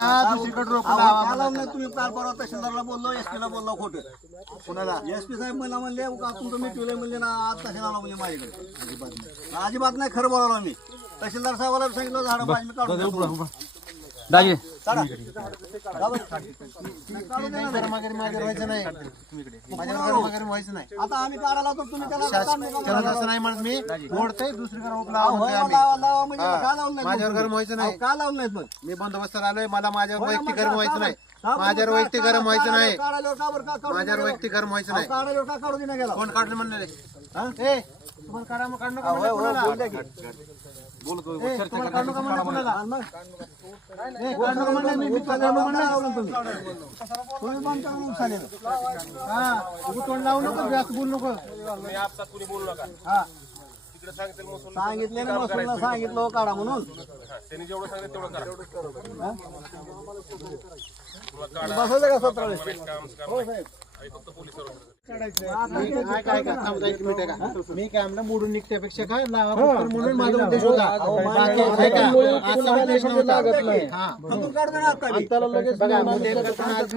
दुसरीकडे रोप लावा नाही तुम्ही काल परवा तहसीलदारला बोललो एसपीला बोललो खोटं. कुणाला? एसपी साहेब मला म्हणले का तुमचं मिटवलंय म्हणले ना आज तहसीलदारला म्हणजे माझ्याकडे. अजिबात नाही. अजिबात नाही खरं बोलावलं मी. तहसीलदार साहेबाला सांगितलं झाडं पाहिजे मी काढून. दाजी. काढा. का बरं? काढून दे ना ते. आता आम्ही काढायला तर तुम्ही त्याला काढून नका म्हणा. नाही म्हणत मी मोडतोय दुसरीकडे रोप अहो, लावा होय, लावा, लावा म्हणजे का लावलं नाही माझ्यावर? गरम व्हायचं नाही. अहो, का लावलं नाहीत मग मी बंदोबस्ताला आलोय मला माझ्यावर होय ना, वैयक्तिक मग गरम का- व्हायचं का नाही? का? माझ्यावर का- वैयक्तिक गरम व्हायचं नाही काढायला का बरं? का काढून माझ्यावर दिलं? वैयक्तिक गरम व्हायचं अहो, नाही काढायला का काढून दिला गेला कोण काढलं म्हणले हा? ए तुम्हाला काढा मग काढू नका होय, म्हणले होय, कोणाला? बोल द्या की. ए, तुम्हाला काढू नका म्हणले कोणाला? आणि मग? ए, काढू नका म्हणले, मी- मी तुम्ही काढू म्हणले. लावलं तुम्ही. तुम्ही बंद करून नुकसान आहे. हा उगाच तोंड लावू नको जास्त बोलू नको. सांगितले ना महसूलला सांगितलं हो काढा म्हणून? बसायचं का सतरा वेळेस? हो साहेब काय काय काय थांबता एक मिनिट आहे का मी काय म्हणलं मोडून निघण्यापेक्षा काय लावा म्हणून माझा उद्देश होता बाकी आहे का असा उद्देश नव्हता हा खंदून काढतो ना आता बी. बघा उद्या करताना आज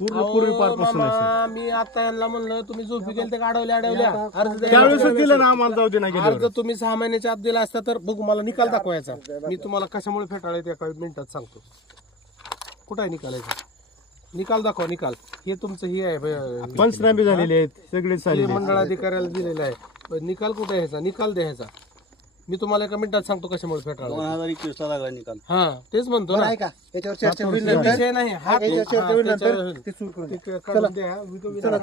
ना काढतो की. आजचा उद्या मी त्या त्या आता यांना म्हणलं तुम्ही झोपी गेले ते अडवल्या अडवल्या? अर्ज द्यायला दिलं ना आम्हाला जाऊ दे नाही अर्ज तुम्ही सहा महिन्याच्या आत दिला असता तर बघू मला निकाल दाखवायचा. मी तुम्हाला कशामुळे फेटाळे ते एका मिनिटात सांगतो. कुठं आहे निकालाचा निकाल दाखवा निकाल. हे तुमचं हे आहे ब- पंचनामे झालेले आहेत सगळेच हे झालेले मंडळाधिकाऱ्याला दिलेला आहे. पण निकाल कुठे आहे ह्याचा? निकाल द्यायचा मी तुम्हाला एका मिनिटात सांगतो कशामुळे फेटाळे दोन हजार एकवीस ला लागला निकाल. हा तेच म्हणतो बरं ना. आहे का याच्यावर चर्चा होईल नंतर. विषय नाही हा याच्यावर चर्चा होईल त्याच्यावर नंतर. होईल. ते सुरू करू ते काढून द्या. व्हिडिओ-